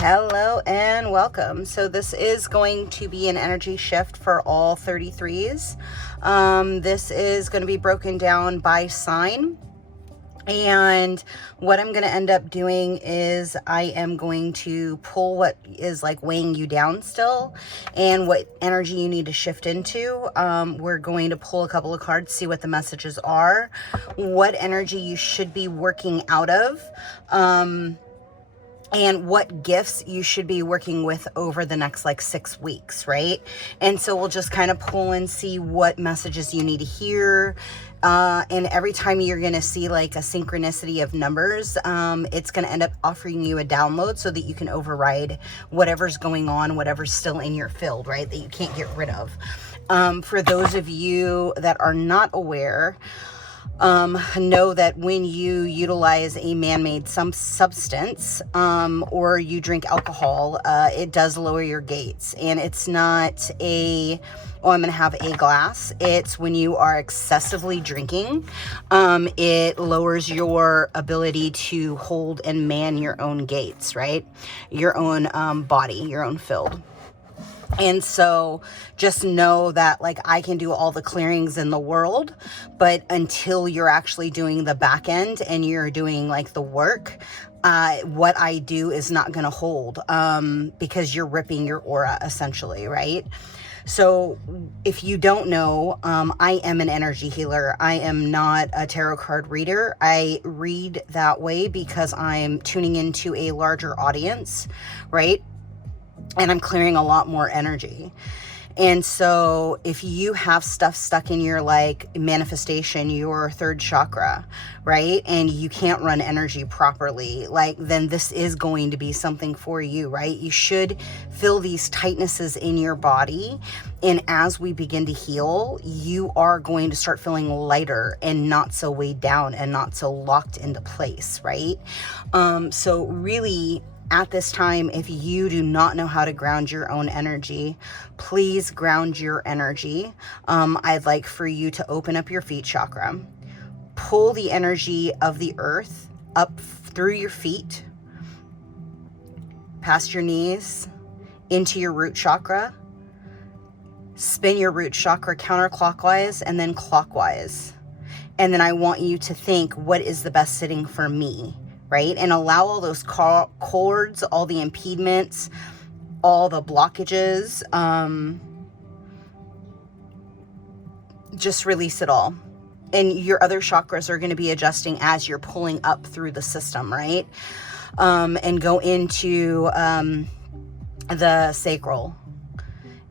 Hello and welcome. So this is going to be an energy shift for all 33s. This is going to be broken down by sign. And what I'm going to end up doing is I am going to pull what is like weighing you down still and what energy you need to shift into. We're going to pull a couple of cards, see what the messages are, what energy you should be working out of. And what gifts you should be working with over the next like 6 weeks, right? And so we'll just kind of pull and see what messages you need to hear. And every time you're going to see like a synchronicity of numbers, it's going to end up offering you a download so that you can override whatever's going on, whatever's still in your field, right? That you can't get rid of. For those of you that are not aware, know that when you utilize a man-made substance or you drink alcohol, it does lower your gates. And it's not I'm going to have a glass. It's when you are excessively drinking, it lowers your ability to hold and man your own gates, right? Your own body, your own field. And so just know that like I can do all the clearings in the world, but until you're actually doing the back end and you're doing like the work, what I do is not going to hold because you're ripping your aura essentially, right? So if you don't know, I am an energy healer. I am not a tarot card reader. I read that way because I'm tuning into a larger audience, right? And I'm clearing a lot more energy. And so if you have stuff stuck in your like manifestation, your third chakra, right? And you can't run energy properly, like then this is going to be something for you, right? You should feel these tightnesses in your body. And as we begin to heal, you are going to start feeling lighter and not so weighed down and not so locked into place, right? So really, at this time, if you do not know how to ground your own energy, please ground your energy. I'd like for you to open up your feet chakra, pull the energy of the earth up through your feet, past your knees, into your root chakra, spin your root chakra counterclockwise and then clockwise. And then I want you to think, what is the best sitting for me? Right? And allow all those cords, all the impediments, all the blockages, just release it all. And your other chakras are going to be adjusting as you're pulling up through the system, right? And go into the sacral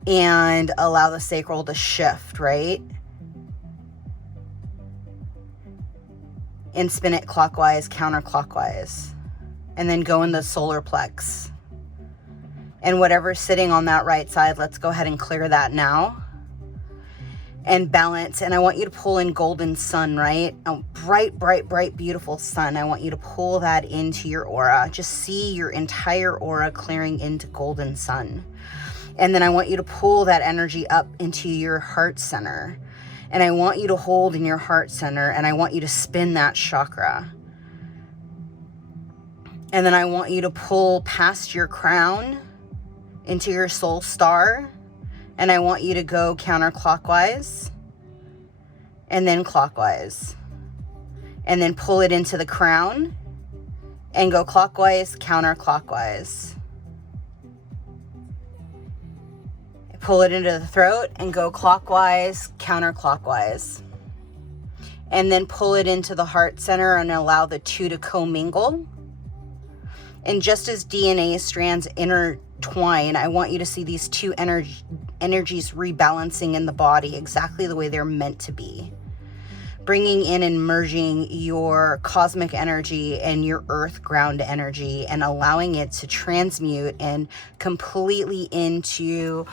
and allow the sacral to shift, right? And spin it clockwise, counterclockwise. And then go in the solar plex. And whatever's sitting on that right side, let's go ahead and clear that now. And balance. And I want you to pull in golden sun, right? A bright, bright, bright, beautiful sun. I want you to pull that into your aura. Just see your entire aura clearing into golden sun. And then I want you to pull that energy up into your heart center. And I want you to hold in your heart center and I want you to spin that chakra. And then I want you to pull past your crown into your soul star. And I want you to go counterclockwise and then clockwise. And then pull it into the crown and go clockwise, counterclockwise. Pull it into the throat and go clockwise, counterclockwise. And then pull it into the heart center and allow the two to commingle. And just as DNA strands intertwine, I want you to see these two energies rebalancing in the body exactly the way they're meant to be. Bringing in and merging your cosmic energy and your earth ground energy and allowing it to transmute and completely into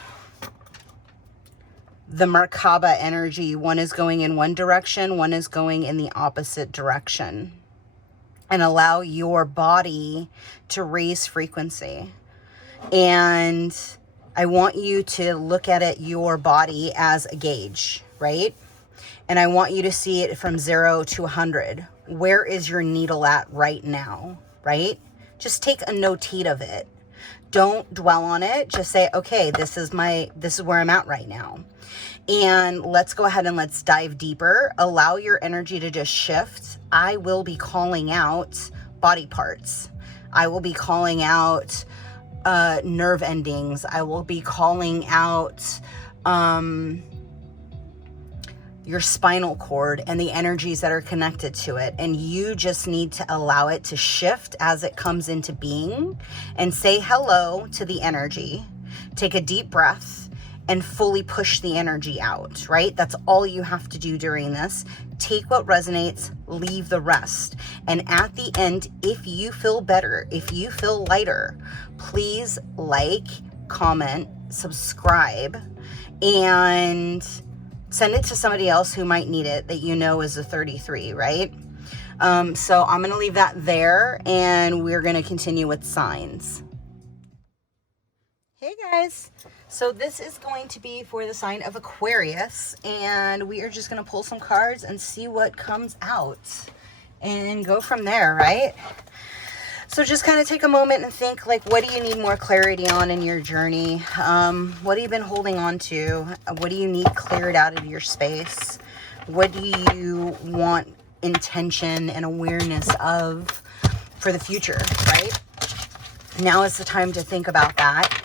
the Merkaba energy. One is going in one direction, one is going in the opposite direction. And allow your body to raise frequency. And I want you to look at it, your body, as a gauge, right? And I want you to see it from 0 to 100. Where is your needle at right now, right? Just take a notate of it. Don't dwell on it. Just say, okay, this is where I'm at right now. And let's go ahead and let's dive deeper. Allow your energy to just shift. I will be calling out body parts. I will be calling out nerve endings. I will be calling out your spinal cord and the energies that are connected to it. And you just need to allow it to shift as it comes into being and say hello to the energy. Take a deep breath and fully push the energy out, right? That's all you have to do during this. Take what resonates, leave the rest. And at the end, if you feel better, if you feel lighter, please like, comment, subscribe, and send it to somebody else who might need it that you know is a 33, right? So I'm going to leave that there, and we're going to continue with signs. Hey guys. So this is going to be for the sign of Aquarius, and we are just going to pull some cards and see what comes out and go from there, right? So just kind of take a moment and think, like, what do you need more clarity on in your journey? What have you been holding on to? What do you need cleared out of your space? What do you want intention and awareness of for the future, right? Now is the time to think about that.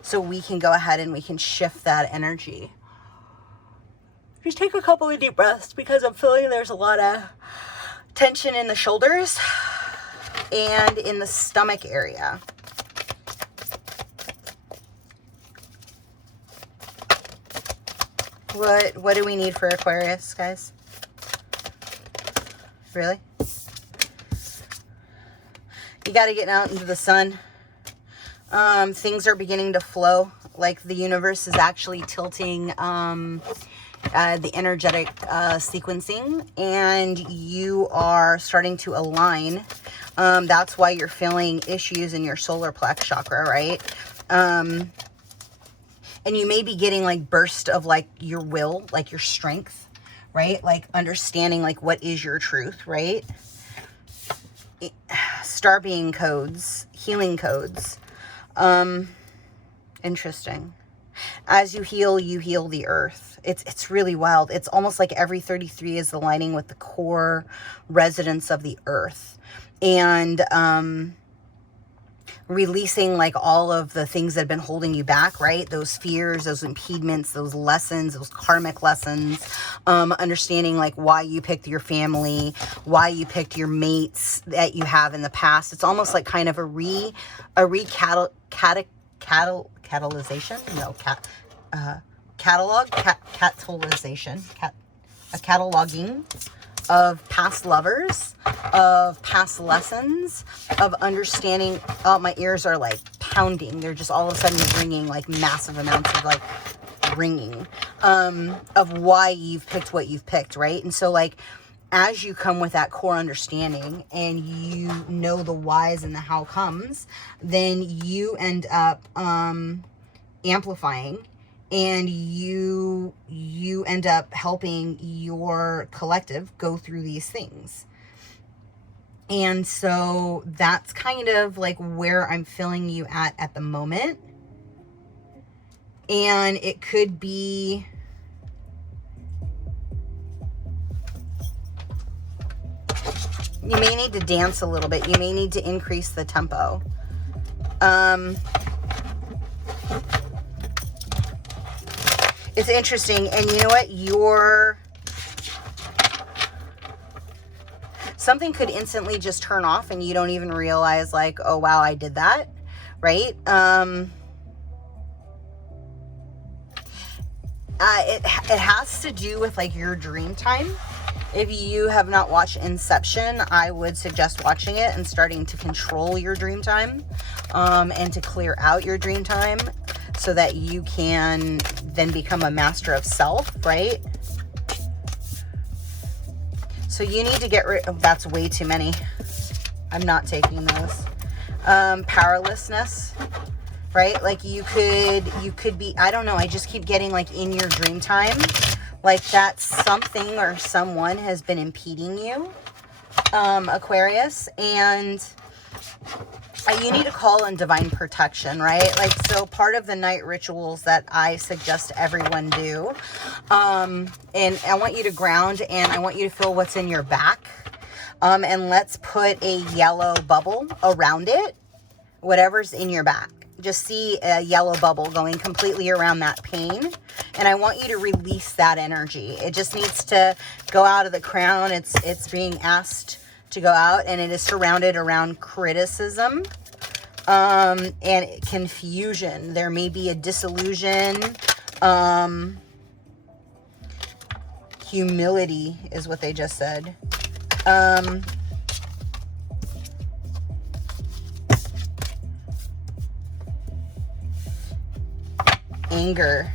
So we can go ahead and we can shift that energy. Just take a couple of deep breaths, because I'm feeling there's a lot of tension in the shoulders and in the stomach area. What do we need for Aquarius, guys? Really? You got to get out into the sun. Things are beginning to flow, like the universe is actually tilting the energetic sequencing, and you are starting to align. That's why you're feeling issues in your solar plex chakra, right? And you may be getting like burst of like your will, like your strength, right? Like understanding like what is your truth, right? Star being codes, healing codes. Interesting. As you heal the earth. It's really wild. It's almost like every 33 is aligning with the core residents of the earth, and releasing like all of the things that have been holding you back, right? Those fears, those impediments, those lessons, those karmic lessons, understanding like why you picked your family, why you picked your mates that you have in the past. It's almost like kind of a catalogization, a cataloging of past lovers, of past lessons, of understanding. Oh, my ears are like pounding. They're just all of a sudden ringing, like massive amounts of like ringing, of why you've picked what you've picked, right? And so like, as you come with that core understanding and you know the whys and the how comes, then you end up amplifying, and you end up helping your collective go through these things. And so that's kind of like where I'm feeling you at the moment. And it could be you may need to dance a little bit. You may need to increase the tempo. It's interesting. And you know what? Something could instantly just turn off and you don't even realize like, oh, wow, I did that. Right? It has to do with like your dream time. If you have not watched Inception, I would suggest watching it and starting to control your dream time, and to clear out your dream time so that you can then become a master of self, right? So you need to get rid of, that's way too many. I'm not taking those. Powerlessness, right? Like you could be, I don't know, I just keep getting like in your dream time, like that something or someone has been impeding you, Aquarius, and You need to call in divine protection, right? Like, so part of the night rituals that I suggest everyone do, and I want you to ground, and I want you to feel what's in your back, and let's put a yellow bubble around it, whatever's in your back. Just see a yellow bubble going completely around that pain, and I want you to release that energy. It just needs to go out of the crown. It's being asked to go out, and it is surrounded around criticism and confusion. There may be a disillusion. Humility is what they just said. Anger.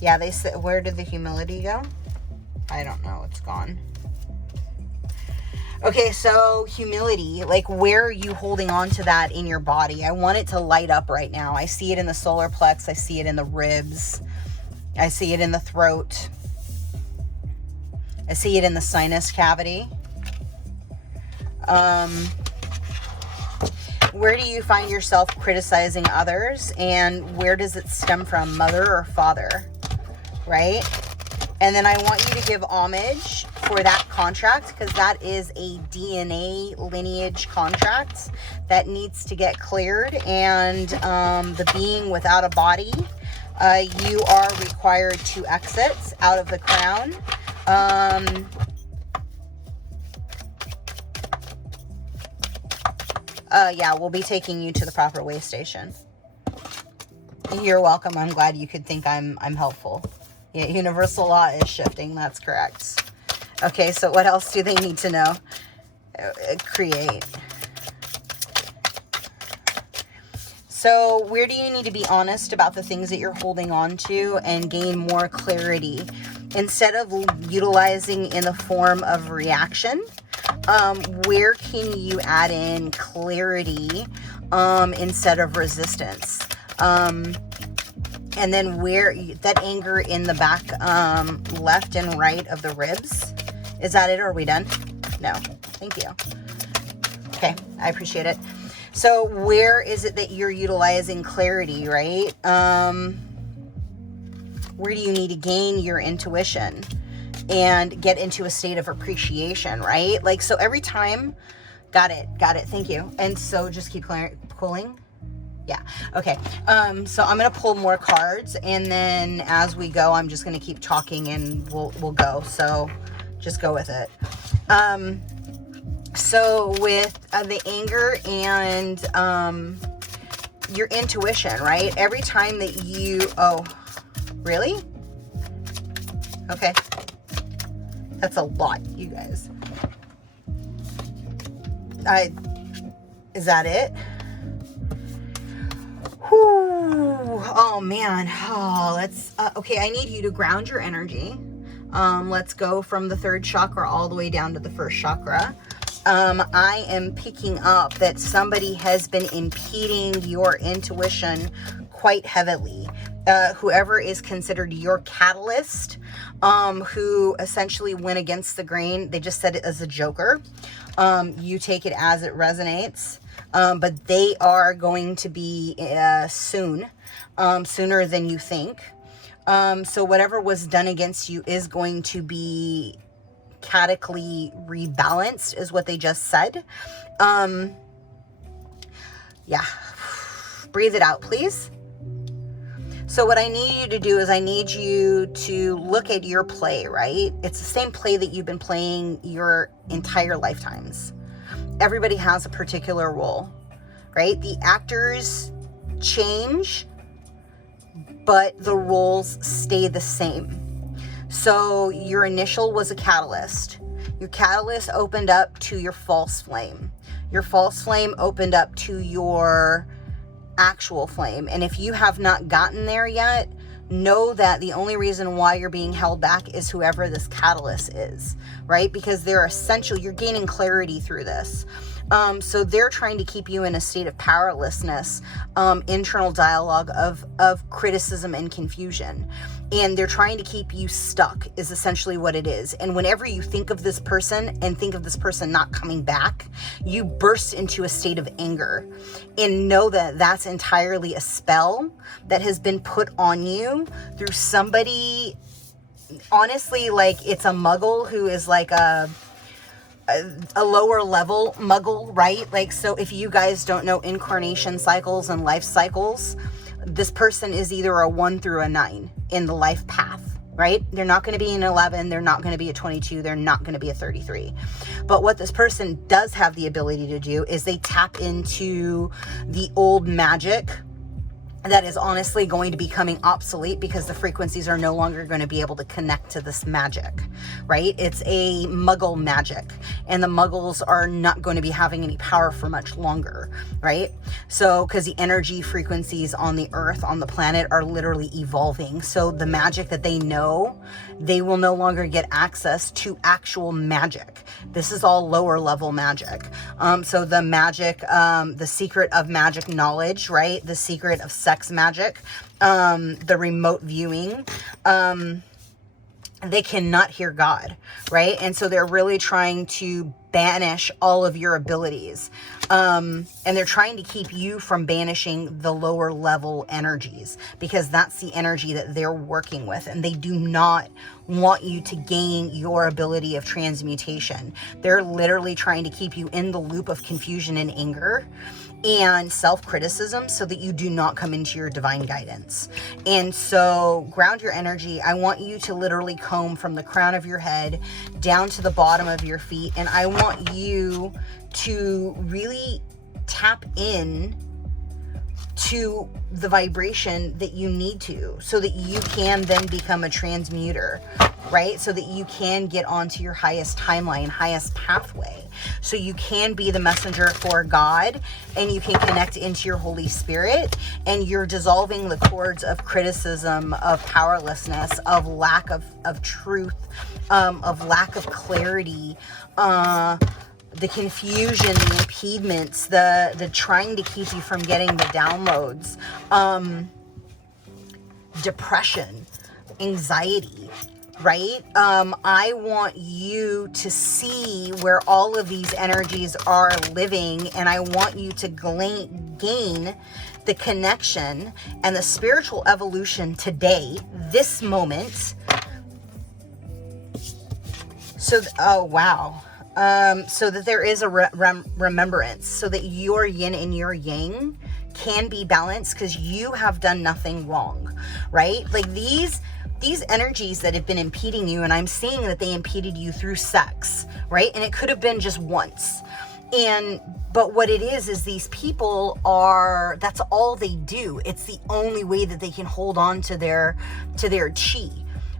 Yeah, they said, where did the humility go? I don't know. It's gone. Okay, so humility, like, where are you holding on to that in your body? I want it to light up right now. I see it in the solar plex. I see it in the ribs. I see it in the throat. I see it in the sinus cavity. Where do you find yourself criticizing others, and where does it stem from, mother or father, right? And then I want you to give homage for that contract, because that is a DNA lineage contract that needs to get cleared. And the being without a body, you are required to exit out of the crown. Yeah, we'll be taking you to the proper way station. You're welcome. I'm glad you could think I'm helpful. Yeah, universal law is shifting. That's correct. Okay, so what else do they need to know? Create. So where do you need to be honest about the things that you're holding on to and gain more clarity? Instead of utilizing in the form of reaction, where can you add in clarity instead of resistance? And then where that anger in the back, left and right of the ribs. Is that it? Or are we done? No. Thank you. Okay. I appreciate it. So where is it that you're utilizing clarity, right? Where do you need to gain your intuition and get into a state of appreciation, right? Like, so every time, got it. Thank you. And so just keep pulling. Yeah. Okay. So I'm going to pull more cards, and then as we go, I'm just going to keep talking, and we'll go. So just go with it. So with the anger and your intuition, right? Every time that you, oh, really? Okay. That's a lot, you guys. Is that it? Whew. Oh man. Oh, let's, okay. I need you to ground your energy. Let's go from the third chakra all the way down to the first chakra. I am picking up that somebody has been impeding your intuition quite heavily. Whoever is considered your catalyst, who essentially went against the grain, they just said it as a joker. You take it as it resonates. But they are going to be soon, sooner than you think. So whatever was done against you is going to be catically rebalanced, is what they just said. Yeah. Breathe it out, please. So what I need you to do is I need you to look at your play, right? It's the same play that you've been playing your entire lifetimes. Everybody has a particular role, right? The actors change, but the roles stay the same. So your initial was a catalyst. Your catalyst opened up to your false flame. Your false flame opened up to your actual flame. And if you have not gotten there yet, know that the only reason why you're being held back is whoever this catalyst is, right? Because they're essential. You're gaining clarity through this. So they're trying to keep you in a state of powerlessness, internal dialogue of criticism and confusion. And they're trying to keep you stuck is essentially what it is. And whenever you think of this person and think of this person not coming back, you burst into a state of anger, and know that that's entirely a spell that has been put on you through somebody, honestly, like it's a muggle who is like a lower level muggle, right? Like, so if you guys don't know incarnation cycles and life cycles, this person is either a 1 through a 9 in the life path, right? They're not going to be an 11. They're not going to be a 22. They're not going to be a 33. But what this person does have the ability to do is they tap into the old magic that is honestly going to be becoming obsolete because the frequencies are no longer going to be able to connect to this magic, right? It's a muggle magic, and the muggles are not going to be having any power for much longer, right? So, because the energy frequencies on the earth, on the planet, are literally evolving. So the magic that they know, they will no longer get access to actual magic. This is all lower level magic. So the magic, the secret of magic knowledge, right? The secret of sex magic, the remote viewing, they cannot hear God, right? And so they're really trying to banish all of your abilities. And they're trying to keep you from banishing the lower level energies, because that's the energy that they're working with. And they do not want you to gain your ability of transmutation. They're literally trying to keep you in the loop of confusion and anger and self-criticism so that you do not come into your divine guidance. And so ground your energy. I want you to literally comb from the crown of your head down to the bottom of your feet. And I want you to really tap in to the vibration that you need to, so that you can then become a transmuter, right? So that you can get onto your highest timeline, highest pathway. So you can be the messenger for God, and you can connect into your Holy Spirit, and you're dissolving the cords of criticism, of powerlessness, of lack of truth, of lack of clarity, the confusion, the impediments, the trying to keep you from getting the downloads, depression, anxiety, right? I want you to see where all of these energies are living, and I want you to gain the connection and the spiritual evolution today, this moment. So, oh, wow. So that there is a remembrance, so that your yin and your yang can be balanced, because you have done nothing wrong, right? Like these energies that have been impeding you, and I'm seeing that they impeded you through sex, right? And it could have been just once. But what it is these people are, that's all they do. It's the only way that they can hold on to their chi,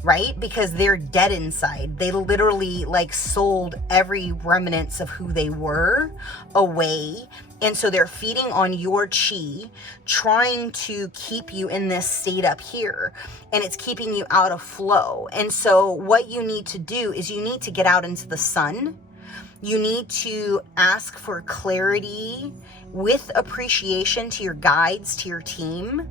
right? Because they're dead inside. They literally like sold every remnants of who they were away. And so they're feeding on your chi, trying to keep you in this state up here, and it's keeping you out of flow. And so what you need to do is you need to get out into the sun. You need to ask for clarity with appreciation to your guides, to your team,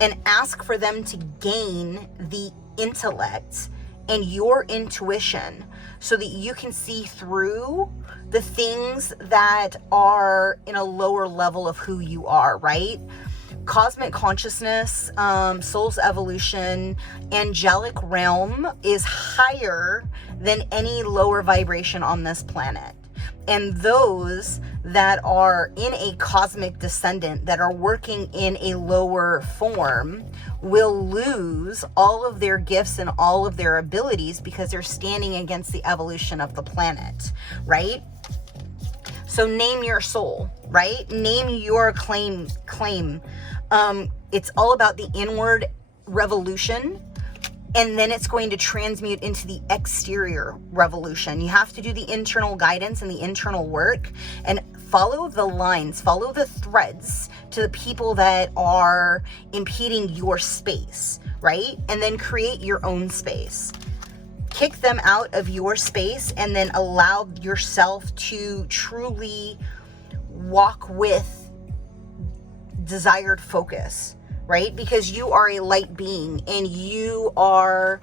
and ask for them to gain the intellect and your intuition so that you can see through the things that are in a lower level of who you are, right? Cosmic consciousness, soul's evolution, angelic realm is higher than any lower vibration on this planet. And those that are in a cosmic descendant, that are working in a lower form, will lose all of their gifts and all of their abilities because they're standing against the evolution of the planet, right? So name your soul, right? Name your claim. It's all about the inward revolution, and then it's going to transmute into the exterior revolution. You have to do the internal guidance and the internal work, and follow the lines, follow the threads to the people that are impeding your space, right? And then create your own space. Kick them out of your space, and then allow yourself to truly walk with desired focus, right? Because you are a light being and you are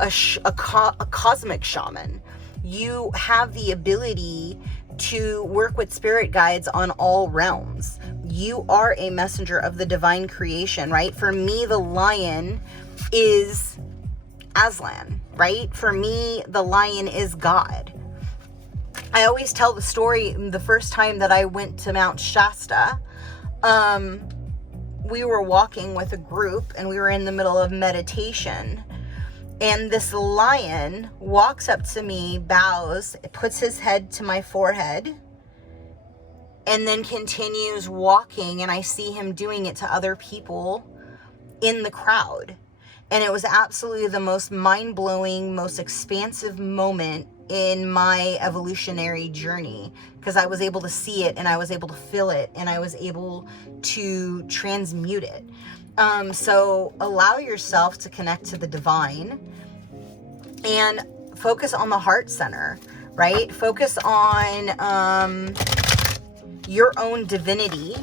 a cosmic shaman. You have the ability to work with spirit guides on all realms. You are a messenger of the divine creation, right? For me, the lion is Aslan, right? For me, the lion is God. I always tell the story, the first time that I went to Mount Shasta, we were walking with a group and we were in the middle of meditation. And this lion walks up to me, bows, puts his head to my forehead, and then continues walking. And I see him doing it to other people in the crowd. And it was absolutely the most mind-blowing, most expansive moment in my evolutionary journey, because I was able to see it and I was able to feel it and I was able to transmute it. So allow yourself to connect to the divine and focus on the heart center, right? Focus on your own divinity.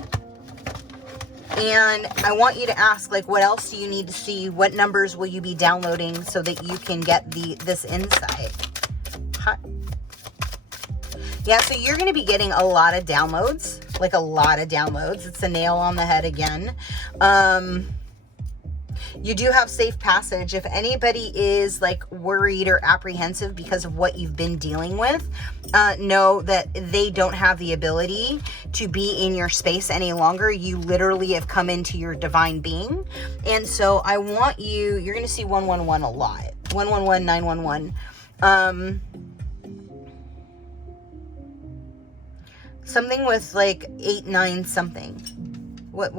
And I want you to ask, like, what else do you need to see? What numbers will you be downloading so that you can get this insight? Yeah, so you're going to be getting a lot of downloads, like a lot of downloads. It's a nail on the head again. You do have safe passage. If anybody is like worried or apprehensive because of what you've been dealing with, know that they don't have the ability to be in your space any longer. You literally have come into your divine being. And so I want you're going to see 111 a lot. 111, 911. Something with like 89 something. What?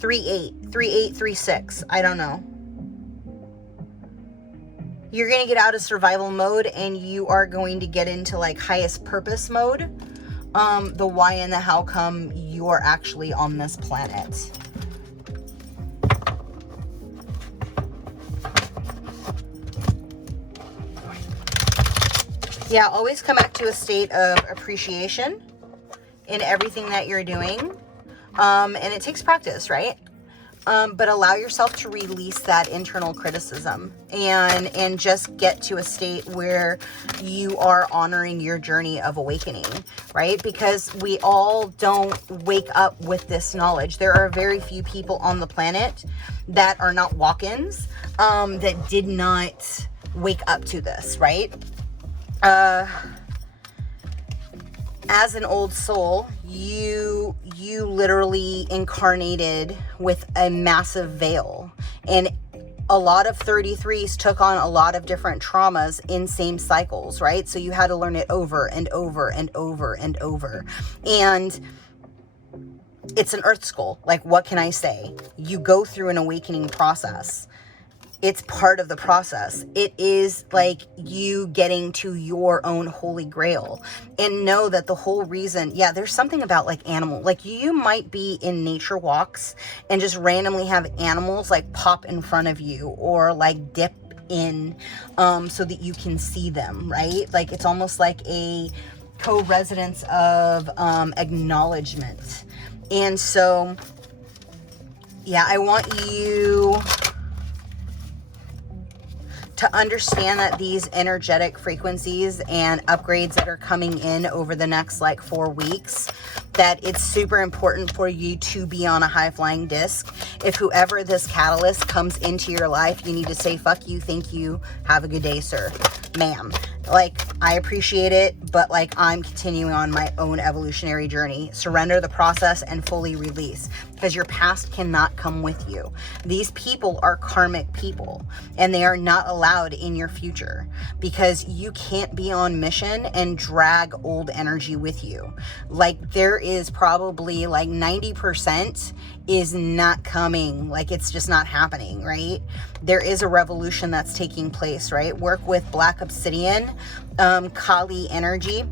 3836. I don't know. You're going to get out of survival mode and you are going to get into like highest purpose mode. The why and the how come you're actually on this planet. Yeah, always come back to a state of appreciation in everything that you're doing. And it takes practice, right? But allow yourself to release that internal criticism and just get to a state where you are honoring your journey of awakening, right? Because we all don't wake up with this knowledge. There are very few people on the planet that are not walk-ins, that did not wake up to this, right? As an old soul, you literally incarnated with a massive veil, and a lot of 33s took on a lot of different traumas in same cycles, right? So you had to learn it over and over and over and over. And it's an earth skull. Like, what can I say? You go through an awakening process. It's part of the process. It is like you getting to your own holy grail. And know that the whole reason, yeah, there's something about like animal, like you might be in nature walks and just randomly have animals like pop in front of you or like dip in, so that you can see them, right? Like it's almost like a co-residence of acknowledgement. And so, yeah, I want you to understand that these energetic frequencies and upgrades that are coming in over the next like 4 weeks, that it's super important for you to be on a high flying disc. If whoever this catalyst comes into your life, you need to say, fuck you, thank you, have a good day, sir, ma'am. Like, I appreciate it, but like I'm continuing on my own evolutionary journey. Surrender the process and fully release, because your past cannot come with you. These people are karmic people and they are not allowed in your future, because you can't be on mission and drag old energy with you. Like there is probably like 90% is not coming. Like it's just not happening, right? There is a revolution that's taking place, right? Work with Black Obsidian, Kali energy.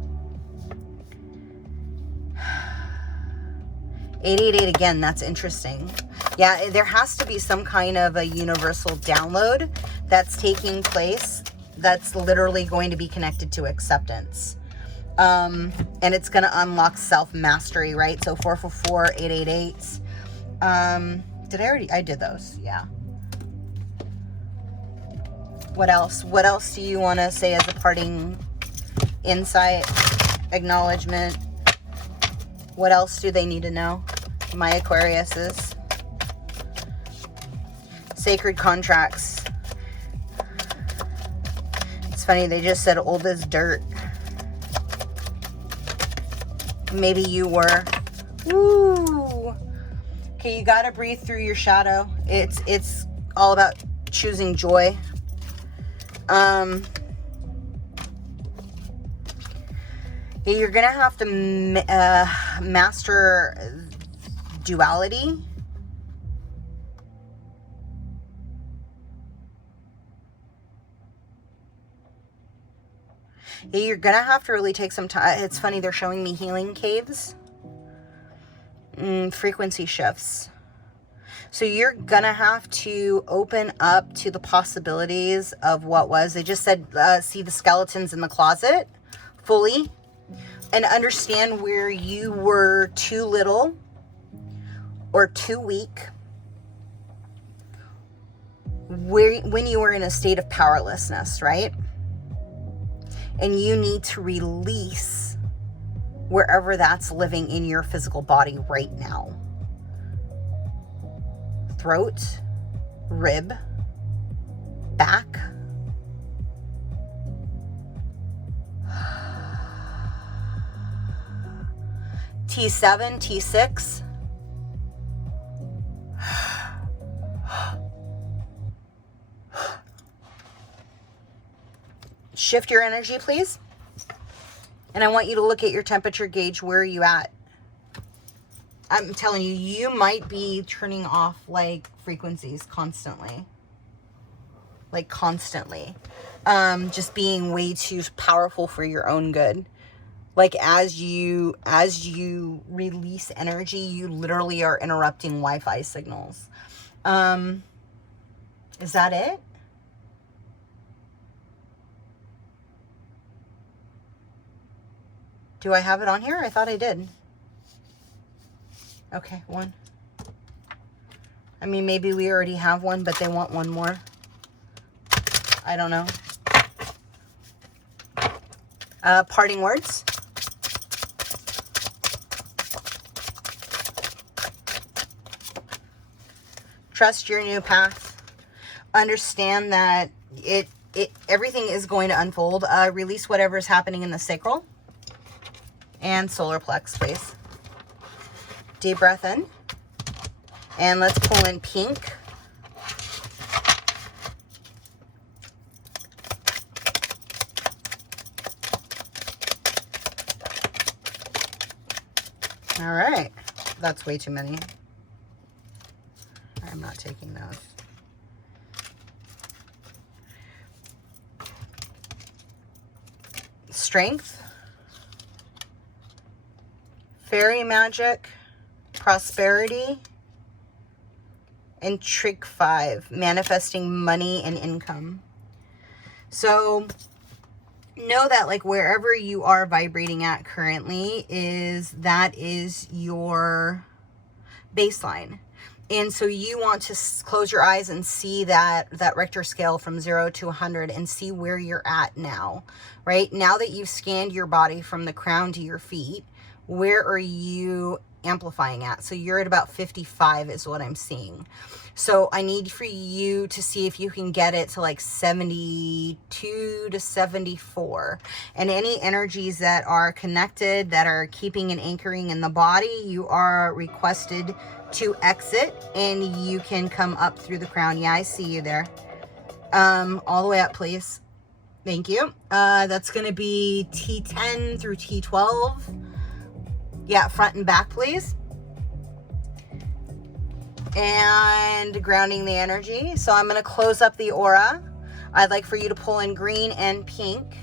888 again, that's interesting. Yeah, there has to be some kind of a universal download that's taking place that's literally going to be connected to acceptance. And it's going to unlock self-mastery, right? So 444, 888. I did those. Yeah. What else? What else do you want to say as a parting insight, acknowledgement? What else do they need to know? My Aquariuses. Sacred contracts. It's funny, they just said old as dirt. Maybe you were. Woo! Okay, you gotta breathe through your shadow. It's all about choosing joy. You're gonna have to master duality. You're gonna have to really take some time. It's funny, they're showing me healing caves. Frequency shifts. So you're gonna have to open up to the possibilities of what was. They just said, see the skeletons in the closet fully, and understand where you were too little or too weak, when you were in a state of powerlessness, right? And you need to release wherever that's living in your physical body right now. Throat, rib, back. T7, T6. Shift your energy, please. And I want you to look at your temperature gauge. Where are you at? I'm telling you, you might be turning off like frequencies constantly. Like constantly. Just being way too powerful for your own good. Like as you release energy, you literally are interrupting Wi-Fi signals. Is that it? Do I have it on here? I thought I did. Okay, one. I mean, maybe we already have one, but they want one more. I don't know. Parting words. Trust your new path. Understand that everything is going to unfold. Release whatever is happening in the sacral and solar plex, please. Deep breath in. And let's pull in pink. All right. That's way too many. I'm not taking those. Strength. Fairy magic. Prosperity. And trick 5. Manifesting money and income. So know that like wherever you are vibrating at currently that is your baseline. And so you want to close your eyes and see that Richter scale from 0 to 100 and see where you're at now, right? Now that you've scanned your body from the crown to your feet, where are you amplifying at? So you're at about 55 is what I'm seeing. So I need for you to see if you can get it to like 72 to 74. And any energies that are connected, that are keeping and anchoring in the body, you are requested to exit and you can come up through the crown. Yeah, I see you there. All the way up, please. Thank you. That's going to be T10 through T12. Yeah, front and back, please. And grounding the energy. So I'm going to close up the aura. I'd like for you to pull in green and pink.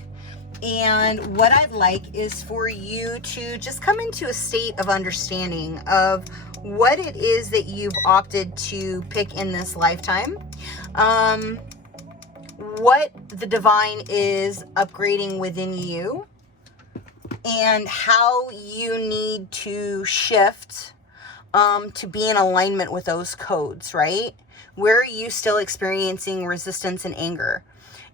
And what I'd like is for you to just come into a state of understanding of what it is that you've opted to pick in this lifetime. What the divine is upgrading within you. and how you need to shift to be in alignment with those codes, right? Where are you still experiencing resistance and anger?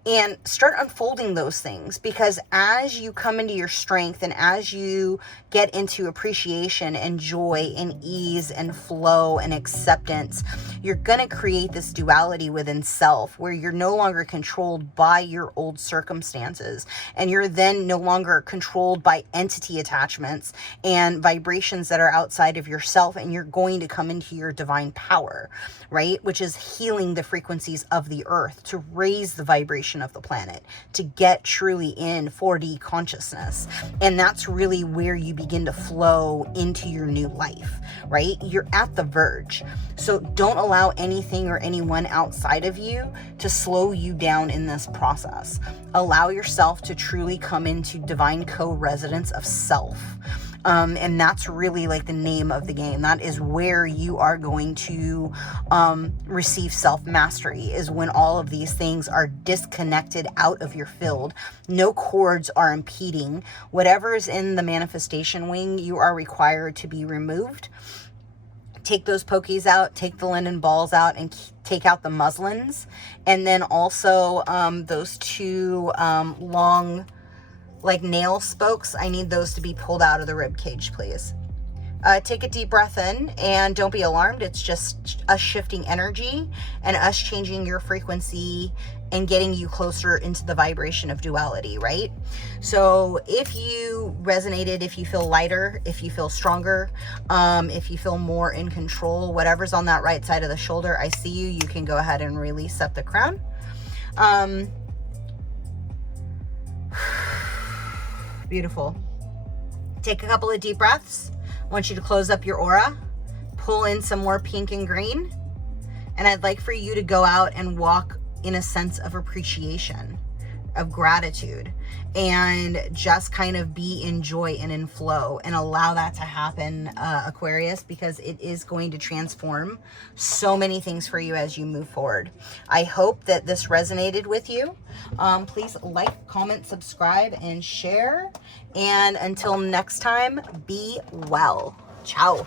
And start unfolding those things, because as you come into your strength and as you get into appreciation and joy and ease and flow and acceptance, you're going to create this duality within self where you're no longer controlled by your old circumstances, and you're then no longer controlled by entity attachments and vibrations that are outside of yourself, and you're going to come into your divine power, right? Which is healing the frequencies of the earth to raise the vibration of the planet, to get truly in 4D consciousness. And that's really where you begin to flow into your new life, right? You're at the verge. So don't allow anything or anyone outside of you to slow you down in this process. Allow yourself to truly come into divine co-residence of self. And that's really like the name of the game. That is where you are going to receive self-mastery, is when all of these things are disconnected out of your field. No cords are impeding. Whatever is in the manifestation wing, you are required to be removed. Take those pokies out, take the linen balls out, and take out the muslins. And then also those two long like nail spokes, I need those to be pulled out of the rib cage, please. Take a deep breath in, and don't be alarmed. It's just us shifting energy and us changing your frequency and getting you closer into the vibration of duality, right? So if you resonated, if you feel lighter, if you feel stronger, if you feel more in control, whatever's on that right side of the shoulder, I see you. You can go ahead and release up the crown. Beautiful. Take a couple of deep breaths. I want you to close up your aura, pull in some more pink and green, and I'd like for you to go out and walk in a sense of appreciation, of gratitude, and just kind of be in joy and in flow, and allow that to happen, Aquarius, because it is going to transform so many things for you as you move forward. I hope that this resonated with you. Please like, comment, subscribe, and share. And until next time, be well. Ciao.